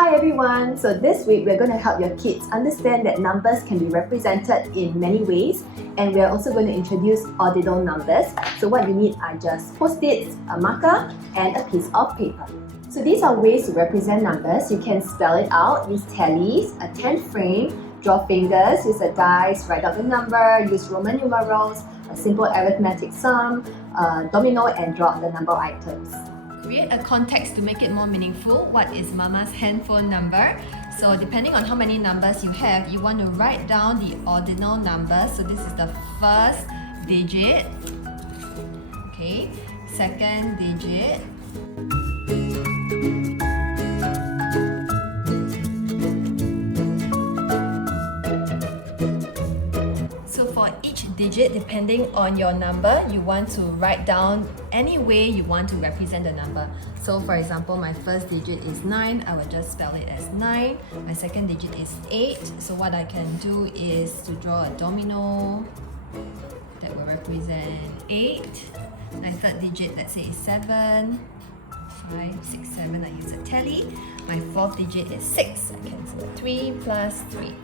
Hi everyone! So this week we're going to help your kids understand that numbers can be represented in many ways, and we're also going to introduce ordinal numbers. So what you need are just post-its, a marker and a piece of paper. So these are ways to represent numbers. You can spell it out, use tallies, a 10th frame, draw fingers, use a dice, write out the number, use Roman numerals, a simple arithmetic sum, domino and draw the number items. Create a context to make it more meaningful. What is Mama's handphone number? So depending on how many numbers you have, you want to write down the ordinal number. So this is the first digit. Okay, second digit. So for each digit, depending on your number, you want to write down any way you want to represent the number. So for example, my first digit is 9, I will just spell it as 9. My second digit is 8. So what I can do is to draw a domino that will represent 8. My third digit, let's say, is 7. 5, 6, 7, I use a tally. My fourth digit is 6. I can say 3 plus 3.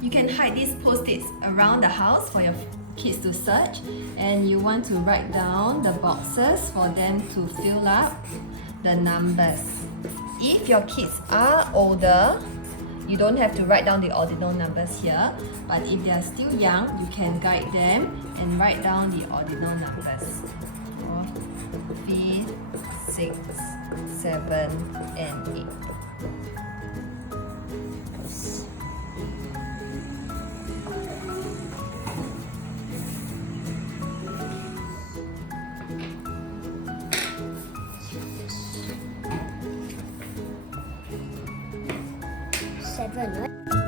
You can hide these post-its around the house for your kids to search, and you want to write down the boxes for them to fill up the numbers. If your kids are older, you don't have to write down the ordinal numbers here, but if they are still young, you can guide them and write down the ordinal numbers. 4, 5, 6, 7, and 8. Seven, right?